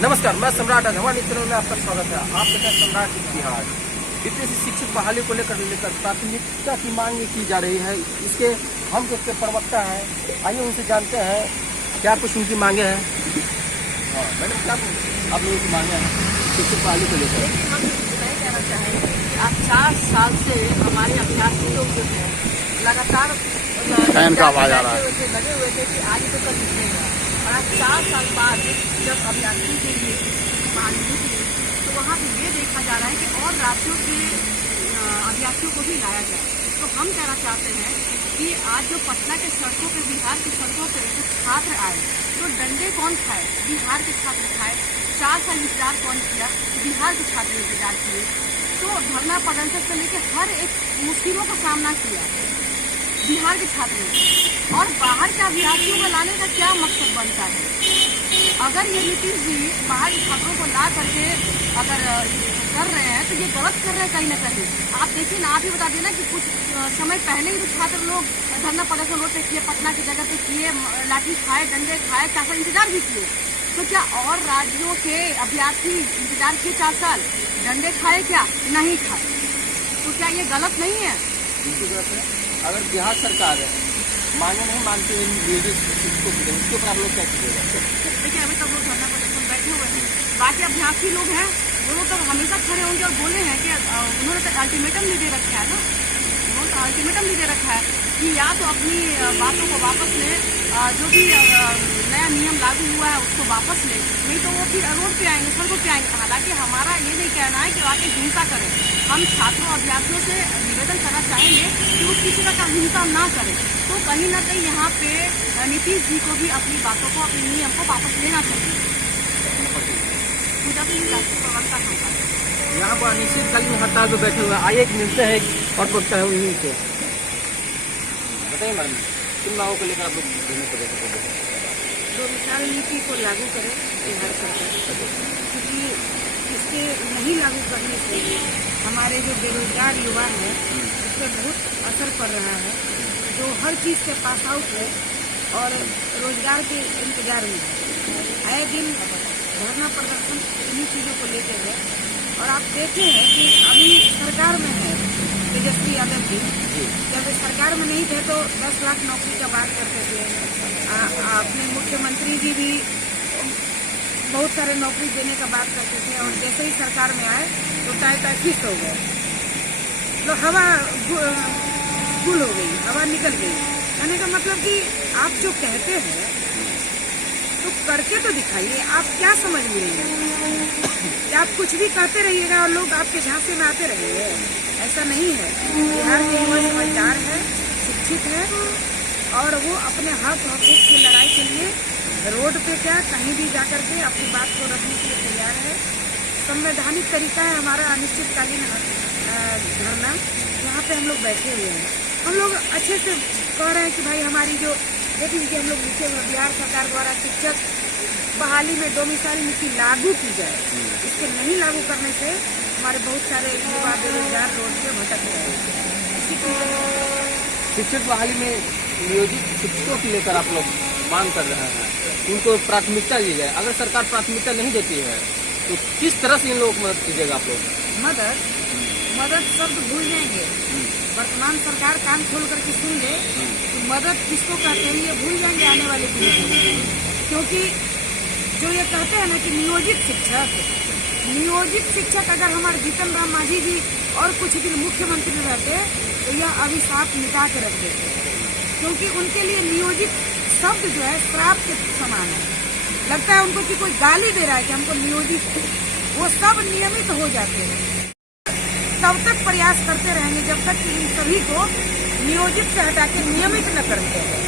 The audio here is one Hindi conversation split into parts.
नमस्कार, मैं सम्राट अधवा मित्रों में आपका स्वागत है। आप देखते हैं सम्राट बिहार। वित्तीय शिक्षक बहाली को लेकर प्राथमिकता की मांग की जा रही है। इसके हम उसके प्रवक्ता हैं, आइए उनसे जानते हैं क्या कुछ उनकी मांगे हैं। हाँ मैडम, क्या आप लोगों की मांगे हैं शिक्षक बहाली को लेकर? हम नहीं कहना चाहेंगे कि आज 4 साल से हमारे अभ्यर्थी लोग जो है लगातार लगे हुए थे कि आज तो कल निकलेगा, और आज 4 साल बाद जब अभ्यर्थी के लिए बहाली निकली तो वहाँ पे ये देखा जा रहा है कि और राज्यों के अभ्यर्थियों को भी लाया जाए। तो हम कहना चाहते हैं कि आज जो पटना के सड़कों पे, बिहार की सड़कों पे जो छात्र आए तो डंडे कौन खाए? बिहार के छात्र खाए। 4 साल इंतजार कौन किया? बिहार के छात्र इंतजार किए। तो धरना प्रदर्शन से लेकर हर एक मुश्किलों का सामना किया बिहार के छात्रों ने, और बाहर के अभ्यर्थियों को लाने का क्या मकसद बनता है? अगर ये नीतीश जी बाहर के छात्रों को ला करके अगर कर रहे हैं तो ये गलत कर रहे हैं कहीं ना कहीं। आप देखिए ना, आप ही बता देना कि कुछ समय पहले ही तो छात्र लोग धरना प्रदर्शन रोड पे किए, पटना की जगह पे किए, लाठी खाए, डंडे खाए, 4 साल इंतजार भी किए। तो क्या और राज्यों के अभ्यर्थी इंतजार किए 4 साल, डंडे खाए क्या? नहीं खाए। तो क्या ये गलत नहीं है? अगर बिहार सरकार मांगे नहीं मानते नियोजित शिक्षकों की, उसके ऊपर आप लोग क्या कीजिएगा? देखिए, अभी तक लोग धरना प्रदर्शन बैठे हुए हैं। बाकी अभ्यर्थी लोग हैं वो लोग तो हमेशा खड़े होंगे और बोले हैं कि उन्होंने तो अल्टीमेटम भी दे रखा है ना, उन्होंने तो अल्टीमेटम भी दे रखा है कि या तो अपनी बातों को वापस ले, जो भी नया नियम लागू हुआ है उसको वापस ले, नहीं तो वो फिर रोड पे आएंगे, सड़कों पे आएंगे। हालांकि हमारा ये नहीं कहना है कि आके हिंसा करें। हम छात्रों अभ्यर्थियों से निवेदन करना चाहेंगे कि वो किसी का हिंसा ना करें। तो कहीं ना कहीं यहाँ पे नीतीश जी को भी अपनी बातों को, अपने नियम को वापस लेना चाहिए। यहाँ पर अनिश्चितकालीन हड़ताल पे बैठे हुए आइए मिलते हैं और पूछता है उन्हीं से। बताइए मैडम, किन मांगों को लेकर आप लोग देने को देते? डोमिसाइल नीति को लागू करें बिहार सरकार, क्योंकि इसके नहीं लागू करने से हमारे जो बेरोजगार युवा हैं उस पर बहुत असर पड़ रहा है, जो हर चीज़ से पास आउट है और रोजगार के इंतजार में है। आए दिन धरना प्रदर्शन इन्हीं चीज़ों को लेकर है। और आप देखे हैं कि अभी सरकार में है तेजस्वी यादव जी, जब सरकार में नहीं थे तो 10 लाख नौकरी का बात करते थे। अपने मुख्यमंत्री जी भी बहुत सारे नौकरी देने का बात करते थे, और जैसे ही सरकार में आए तो टाइफिस्ट हो गए, तो हवा गुल हो गई, हवा निकल गई। कहने का मतलब कि आप जो कहते हैं तो करके तो दिखाइए। आप क्या समझ रहे हैं कि आप कुछ भी कहते रहिएगा और लोग आपके झांसे में आते रहेंगे? ऐसा नहीं है। बिहार के युवा समझदार है, शिक्षित है, और वो अपने हक हकूक की लड़ाई के लिए रोड पे क्या कहीं भी जाकर के अपनी बात को रखने के लिए तैयार है। संवैधानिक तरीका है हमारा अनिश्चितकालीन धरना, यहाँ पे हम लोग बैठे हुए हैं। हम लोग अच्छे से कह रहे हैं कि भाई हमारी जो देख लीजिए, हम लोग लिखे हुए बिहार सरकार द्वारा शिक्षक बहाली में डोमिसाइल नीति लागू की जाए। इसके नहीं लागू करने से हमारे बहुत सारे युवा बेरोजगार रोड पे भटक रहे हैं। शिक्षक बहाली में नियोजित शिक्षकों को लेकर आप लोग मांग कर रहे हैं, उनको प्राथमिकता दी जाए। अगर सरकार प्राथमिकता नहीं देती है तो किस तरह से इन लोगों को मदद कीजिएगा आप लोग? मदद शब्द भूल जाएंगे। वर्तमान सरकार कान खोल करके सुन ले तो मदद किसको कहते हैं ये भूल जाएंगे आने वाले दिनों में। क्योंकि जो ये कहते हैं ना कि नियोजित शिक्षक अगर हमारे जीतन राम मांझी जी और कुछ दिन मुख्यमंत्री रहते तो यह अभिशाप मिटा के रख देते, क्योंकि उनके लिए नियोजित शब्द जो है श्राप के समान है। लगता है उनको कि कोई गाली दे रहा है कि हमको नियोजित। वो सब नियमित हो जाते हैं, तब तक प्रयास करते रहेंगे जब तक कि इन सभी को नियोजित से हटा के नियमित न करते हैं।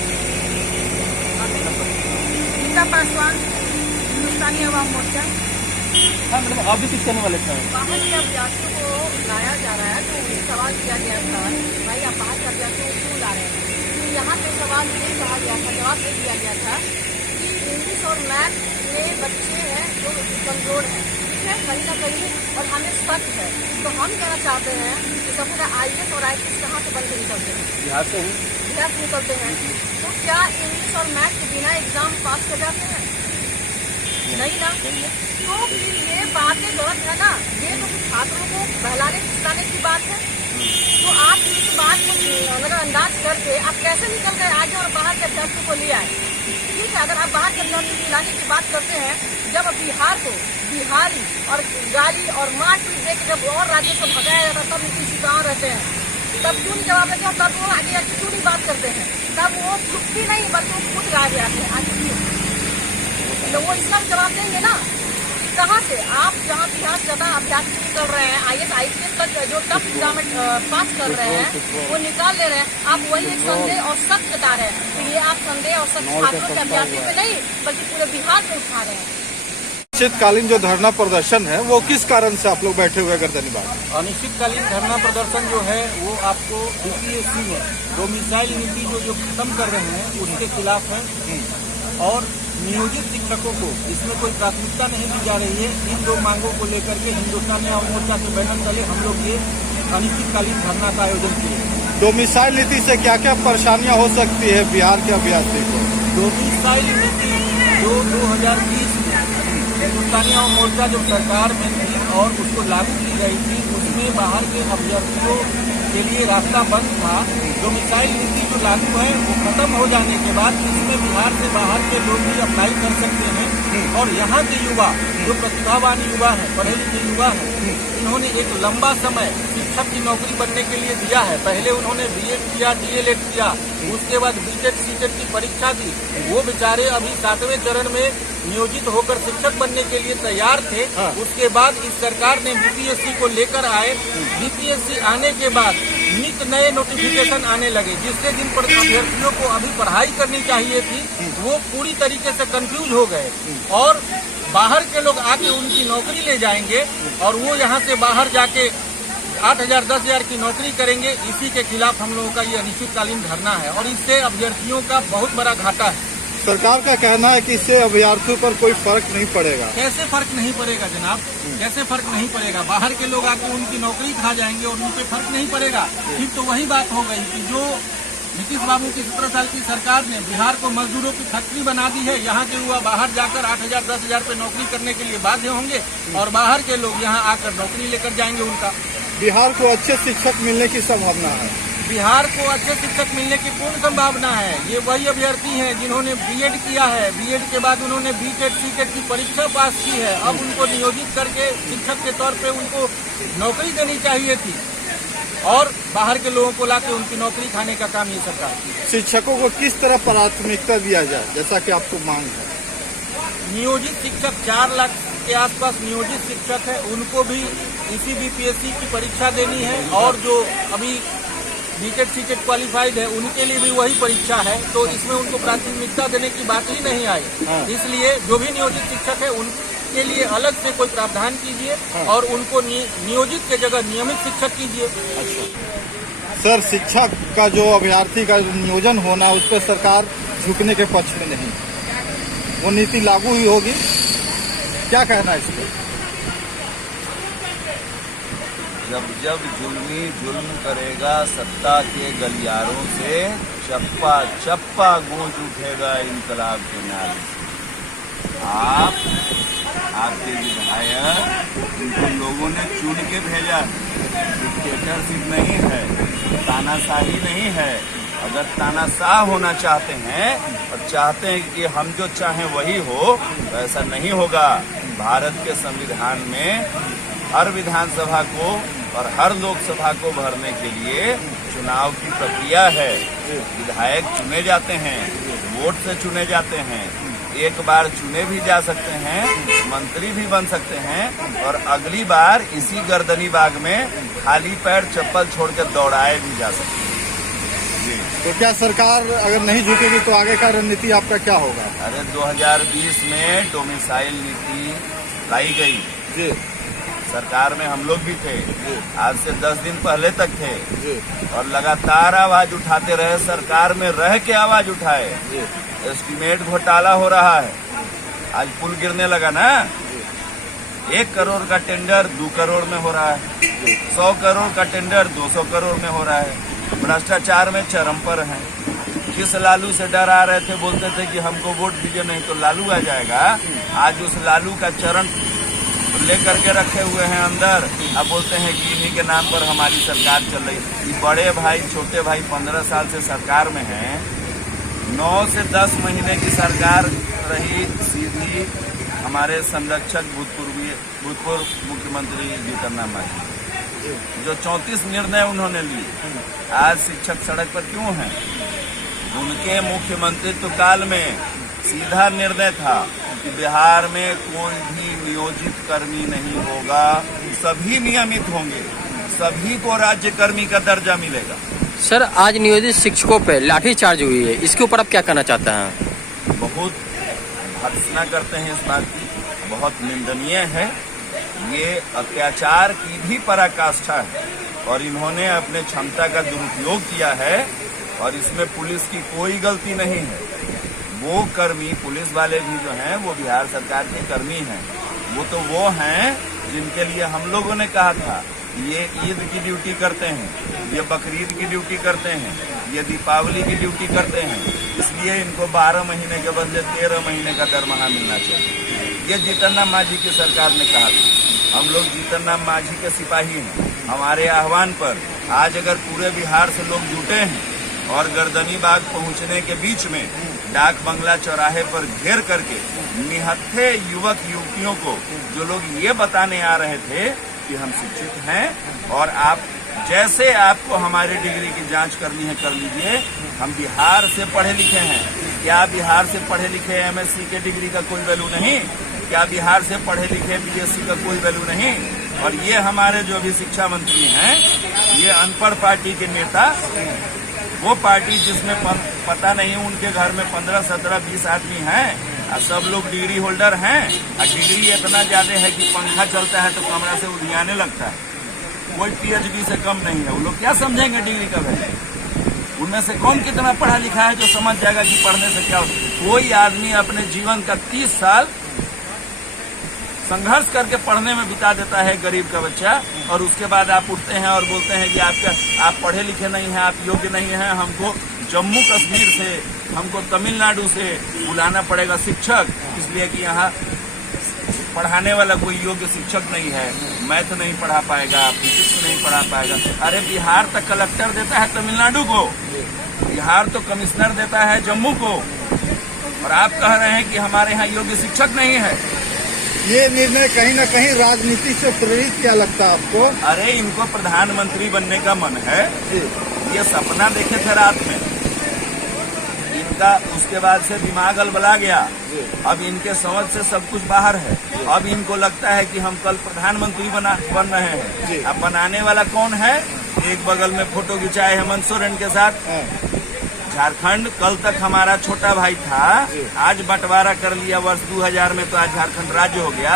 गीता पासवान, हिंदुस्तानी अवाम मोर्चा। हाँ मतलब आप भी कुछ कहने वाले थे? बाहर के अभ्यर्थियों को लाया जा रहा है तो उन्हें सवाल किया गया था, भाई आप बाहर के अभ्यर्थियों को क्यों ला रहे हैं? तो यहाँ पे सवाल ये कहा गया था, जवाब ये दिया गया था कि इंग्लिश और मैथ में बच्चे हैं जो कमजोर हैं, ठीक है, कहीं ना कहीं, और हमें शक है। तो हम कहना चाहते हैं कि सबका IAS और IPS कहाँ से बन के निकलते हैं? बिहार से निकलते हैं। तो क्या इंग्लिश और मैथ के बिना एग्जाम पास कर जाते हैं? नहीं ना। तो फिर ये बातें गलत है ना, ये तो छात्रों को बहलाने फुसलाने की बात है। तो आप इस बात को नजरअंदाज करके आप कैसे निकल गए आगे और बाहर के अभ्यर्थियों को ले आए? ठीक है, अगर आप बाहर के अभ्यर्थियों को लाने की बात करते हैं, जब बिहार को बिहारी और गाली और मारपीट देकर जब और राज्यों से भगाया जाता तब नीतीश जी कहाँ रहते हैं? तब क्यों नहीं जवाब देते हैं? तब वो आगे क्यों नहीं बात करते हैं? तब वो छुट्टी नहीं बल्कि वो खुद आगे आते हैं। आज तो वो इसका भी जवाब देंगे ना। कहाँ से आप जहाँ बिहार ज्यादा अभ्यर्थी निकल रहे हैं, IAS IPS तक जो टफ एग्जाम पास कर रहे हैं वो निकाल ले रहे हैं, आप वही एक संदेह और शक जता रहे हैं। तो ये आप संदेह और शक छात्रों के अभ्यर्थी पे नहीं बल्कि पूरे बिहार में उठा रहे हैं। अनिश्चितकालीन जो धरना प्रदर्शन है वो किस कारण से आप लोग बैठे हुए गर्दनी बाग? अनिश्चितकालीन धरना प्रदर्शन जो है वो आपको BPSC में डोमिसाइल नीति जो खत्म कर रहे हैं उसके खिलाफ है। और नियोजित शिक्षकों को इसमें कोई प्राथमिकता नहीं दी जा रही है। इन दो मांगों को लेकर के हिंदुस्तान नव मोर्चा के बैनर तले हम लोग ये अनिश्चितकालीन धरना का आयोजन किए। डोमिसाइल नीति से क्या क्या परेशानियां हो सकती है बिहार के अभ्यर्थी को? डोमिसाइल नीति जो 2020 में हिंदुस्तान नव मोर्चा जब सरकार में थी और उसको लागू की गई थी, उसमें बाहर के अभ्यर्थियों के लिए रास्ता बंद था। डोमिसाइल नीति जो लागू है वो खत्म हो जाने के बाद इसमें बिहार से बाहर के लोग भी अप्लाई कर सकते हैं। और यहाँ के युवा जो प्रतिभावान युवा है, पढ़े लिखे युवा है, इन्होंने एक लंबा समय शिक्षक की नौकरी बनने के लिए दिया है। पहले उन्होंने BEd किया, DLEd किया, उसके बाद BTET CTET की परीक्षा दी। वो बेचारे अभी 7वें चरण में नियोजित होकर शिक्षक बनने के लिए तैयार थे। उसके बाद इस सरकार ने BPSC को लेकर आए। BPSC आने के बाद नित नए नोटिफिकेशन आने लगे, जिससे जिन अभ्यर्थियों को अभी पढ़ाई करनी चाहिए थी वो पूरी तरीके से कंफ्यूज हो गए और बाहर के लोग आके उनकी नौकरी ले जाएंगे और वो यहाँ से बाहर जाके 8,000 10,000 की नौकरी करेंगे। इसी के खिलाफ हम लोगों का ये अनिश्चितकालीन धरना है और इससे अभ्यर्थियों का बहुत बड़ा घाटा है। सरकार का कहना है कि इससे अभ्यर्थियों पर कोई फर्क नहीं पड़ेगा। कैसे फर्क नहीं पड़ेगा जनाब? कैसे फर्क नहीं पड़ेगा? बाहर के लोग आके उनकी नौकरी खा जाएंगे और उन पे फर्क नहीं पड़ेगा। फिर तो वही बात हो गई कि जो नीतीश बाबू की 17 साल की सरकार ने बिहार को मजदूरों की फैक्ट्री बना दी है। यहाँ के युवा बाहर जाकर 8,000 10,000 पे नौकरी करने के लिए बाध्य होंगे और बाहर के लोग यहाँ आकर नौकरी लेकर जाएंगे। उनका बिहार को अच्छे शिक्षक मिलने की संभावना है। बिहार को अच्छे शिक्षक मिलने की पूर्ण संभावना है। ये वही अभ्यर्थी हैं जिन्होंने BEd किया है, BEd के बाद उन्होंने BTET CTET की परीक्षा पास की है। अब उनको नियोजित करके शिक्षक के तौर पे उनको नौकरी देनी चाहिए थी और बाहर के लोगों को लाके उनकी नौकरी खाने का काम ये सरकार की। शिक्षकों को किस तरह प्राथमिकता दिया जाए जैसा कि आपको मांग है? नियोजित शिक्षक 4 लाख के आसपास नियोजित शिक्षक है, उनको भी इसी BPSC की परीक्षा देनी है और जो अभी BTET CTET क्वालिफाइड है उनके लिए भी वही परीक्षा है। तो इसमें उनको प्राथमिकता देने की बात ही नहीं आई। इसलिए जो भी नियोजित शिक्षक है उनके लिए अलग से कोई प्रावधान कीजिए और उनको नियोजित के जगह नियमित शिक्षक कीजिए। सर, शिक्षा का जो अभ्यर्थी का नियोजन होना उस पर सरकार झुकने के पक्ष में नहीं, वो नीति लागू ही होगी। क्या कहना है इस पर? जब जुल्म करेगा सत्ता के गलियारों से, चप्पा चप्पा गूंज उठेगा इनकलाब के नारे से। आपके विधायक इनको लोगों ने चुन के भेजा, डिक्टेटरशिप नहीं है, तानाशाही नहीं है। अगर तानाशाह होना चाहते हैं और चाहते हैं कि हम जो चाहें वही हो, तो ऐसा नहीं होगा। भारत के संविधान में हर विधानसभा को और हर लोकसभा को भरने के लिए चुनाव की प्रक्रिया है। विधायक चुने जाते हैं, वोट से चुने जाते हैं, एक बार चुने भी जा सकते हैं, मंत्री भी बन सकते हैं और अगली बार इसी गर्दनी बाग में खाली पैर चप्पल छोड़कर दौड़ाए भी जा सकते हैं। तो क्या सरकार अगर नहीं झुकेगी तो आगे का रणनीति आपका क्या होगा? अरे 2020 में डोमिसाइल नीति लाई गई जी, सरकार में हम लोग भी थे, आज से 10 दिन पहले तक थे और लगातार आवाज उठाते रहे, सरकार में रह के आवाज उठाए। एस्टीमेट घोटाला हो रहा है, आज पुल गिरने लगा ना, 1 करोड़ का टेंडर 2 करोड़ में हो रहा है, 100 करोड़ का टेंडर 200 करोड़ में हो रहा है। भ्रष्टाचार में चरम पर है। किस लालू से डरा रहे थे, बोलते थे कि हमको वोट दीजिए नहीं तो लालू आ जाएगा। आज उस लालू का चरण लेकर के रखे हुए हैं अंदर। अब बोलते हैं कि इन्हीं के नाम पर हमारी सरकार चल रही है। ये बड़े भाई छोटे भाई 15 साल से सरकार में हैं। 9 से 10 महीने की सरकार रही सीधी हमारे संरक्षक भूतपूर्व मुख्यमंत्री जीतन राम मांझी, जो 34 निर्णय उन्होंने लिए। आज शिक्षक सड़क पर क्यों हैं? उनके मुख्यमंत्रित्व काल में सीधा निर्णय था कि बिहार में कोई भी नियोजित कर्मी नहीं होगा, सभी नियमित होंगे, सभी को राज्य कर्मी का दर्जा मिलेगा। सर, आज नियोजित शिक्षकों पे लाठीचार्ज हुई है, इसके ऊपर आप क्या कहना चाहते हैं? बहुत भर्त्सना करते हैं इस बात की, बहुत निंदनीय है। ये अत्याचार की भी पराकाष्ठा है और इन्होंने अपने क्षमता का दुरुपयोग किया है और इसमें पुलिस की कोई गलती नहीं है। वो कर्मी, पुलिस वाले भी जो हैं वो बिहार सरकार के कर्मी हैं। वो हैं जिनके लिए हम लोगों ने कहा था ये ईद की ड्यूटी करते हैं, ये बकरीद की ड्यूटी करते हैं, ये दीपावली की ड्यूटी करते हैं, इसलिए इनको 12 महीने के बदले 13 महीने का दरमाहा मिलना चाहिए। ये जीतन राम मांझी की सरकार ने कहा था। हम लोग जीतन राम मांझी के सिपाही हैं। हमारे आह्वान पर आज अगर पूरे बिहार से लोग जुटे हैं और गर्दनी बाग पहुंचने के बीच में डाक बंगला चौराहे पर घेर करके निहत्थे युवक युवतियों को, जो लोग ये बताने आ रहे थे कि हम शिक्षित हैं और आप जैसे आपको हमारी डिग्री की जांच करनी है कर लीजिए, हम बिहार से पढ़े लिखे हैं। क्या बिहार से पढ़े लिखे एमएससी के डिग्री का कोई वैल्यू नहीं? क्या बिहार से पढ़े लिखे बीएससी का कोई वैल्यू नहीं? और ये हमारे जो अभी शिक्षा मंत्री हैं, ये अनपढ़ पार्टी के नेता, वो पार्टी जिसमें पता नहीं उनके घर में 15, 17, 20 आदमी हैं और सब लोग डिग्री होल्डर हैं और डिग्री इतना ज्यादा है कि पंखा चलता है तो कमरा से उधियाने लगता है। कोई पीएचडी से कम नहीं है। वो लोग क्या समझेंगे डिग्री का वैल्यू? उनमें से कौन कितना पढ़ा लिखा है जो समझ जाएगा कि पढ़ने से क्या होता है? कोई आदमी अपने जीवन का 30 साल संघर्ष करके पढ़ने में बिता देता है, गरीब का बच्चा, और उसके बाद आप उठते हैं और बोलते हैं कि आप पढ़े लिखे नहीं हैं, आप योग्य नहीं हैं, हमको जम्मू कश्मीर से, हमको तमिलनाडु से बुलाना पड़ेगा शिक्षक, इसलिए कि यहाँ पढ़ाने वाला कोई योग्य शिक्षक नहीं है, मैथ नहीं पढ़ा पाएगा, फिजिक्स नहीं पढ़ा पाएगा। अरे बिहार तक कलेक्टर देता है तमिलनाडु को, बिहार तो कमिश्नर देता है जम्मू को, और आप कह रहे हैं कि हमारे यहाँ योग्य शिक्षक नहीं है। ये निर्णय कहीं न कहीं राजनीति से प्रेरित क्या लगता है आपको? अरे इनको प्रधानमंत्री बनने का मन है, ये सपना देखे थे रात में, इनका उसके बाद से दिमाग अलबला गया। अब इनके समझ से सब कुछ बाहर है। अब इनको लगता है कि हम कल प्रधानमंत्री बन रहे हैं। अब बनाने वाला कौन है? एक बगल में फोटो खिंचाए हेमंत सोरेन के साथ। झारखंड कल तक हमारा छोटा भाई था, आज बंटवारा कर लिया वर्ष 2000 में, तो आज झारखंड राज्य हो गया।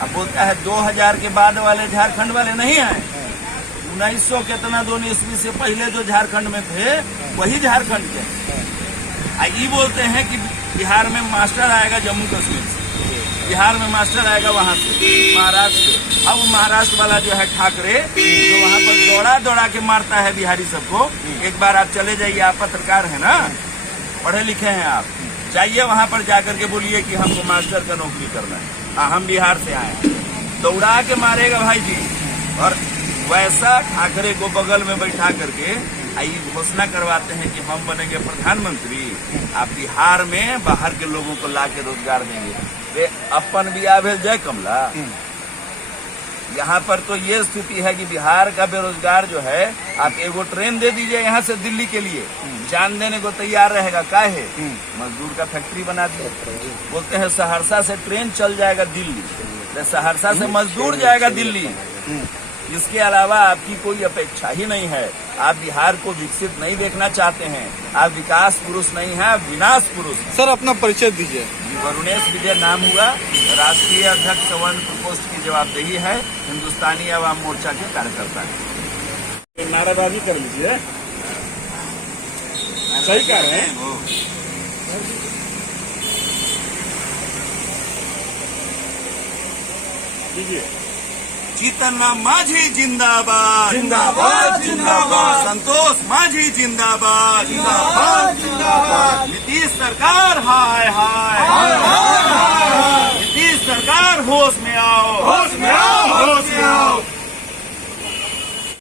अब बोलता है 2000 के बाद वाले झारखंड वाले नहीं आए, 1900 कितना 2 ईस्वी से पहले जो झारखंड में थे वही झारखंड के। ये बोलते हैं कि बिहार में मास्टर आएगा जम्मू कश्मीर से, बिहार में मास्टर आएगा वहां से, महाराष्ट्र से। अब महाराष्ट्र वाला जो है ठाकरे, जो वहां पर दौड़ा के मारता है बिहारी सबको। एक बार आप चले जाइए, आप पत्रकार हैं ना, पढ़े लिखे हैं, आप जाइए वहां पर जाकर के बोलिए कि हमको मास्टर का नौकरी करना है, हम बिहार से आए, दौड़ा के मारेगा भाई जी। और वैसा ठाकरे को बगल में बैठा करके घोषणा करवाते हैं कि हम बनेंगे प्रधानमंत्री, आप बिहार में बाहर के लोगों को ला के रोजगार देंगे। वे अपन बिया भेल जय कमला। यहाँ पर तो ये स्थिति है कि बिहार का बेरोजगार जो है, आप एगो ट्रेन दे दीजिए यहाँ से दिल्ली के लिए, जान देने को तैयार रहेगा। काहे? मजदूर का फैक्ट्री बना दिया। बोलते हैं सहरसा से ट्रेन चल जाएगा दिल्ली, सहरसा से मजदूर जाएगा दिल्ली। इसके अलावा आपकी कोई अपेक्षा ही नहीं है। आप बिहार को विकसित नहीं देखना चाहते हैं, आप विकास पुरुष नहीं हैं, आप विनाश पुरुष हैं। सर अपना परिचय दीजिए। वरुणेश विजय नाम हुआ, राष्ट्रीय अध्यक्ष सवर्ण प्रकोष्ठ की जवाबदेही है, हिंदुस्तानी आवाम मोर्चा के कार्यकर्ता है। नाराबाजी कर लीजिए, सही कह रहे हैं। जीतन राम मांझी जिंदाबाद, जिंदाबाद जिंदाबाद। संतोष मांझी जिंदाबाद, जिंदाबाद जिंदाबाद। नीतीश सरकार हाय हाय, हाय हाय हाय। नीतीश होश में आओ।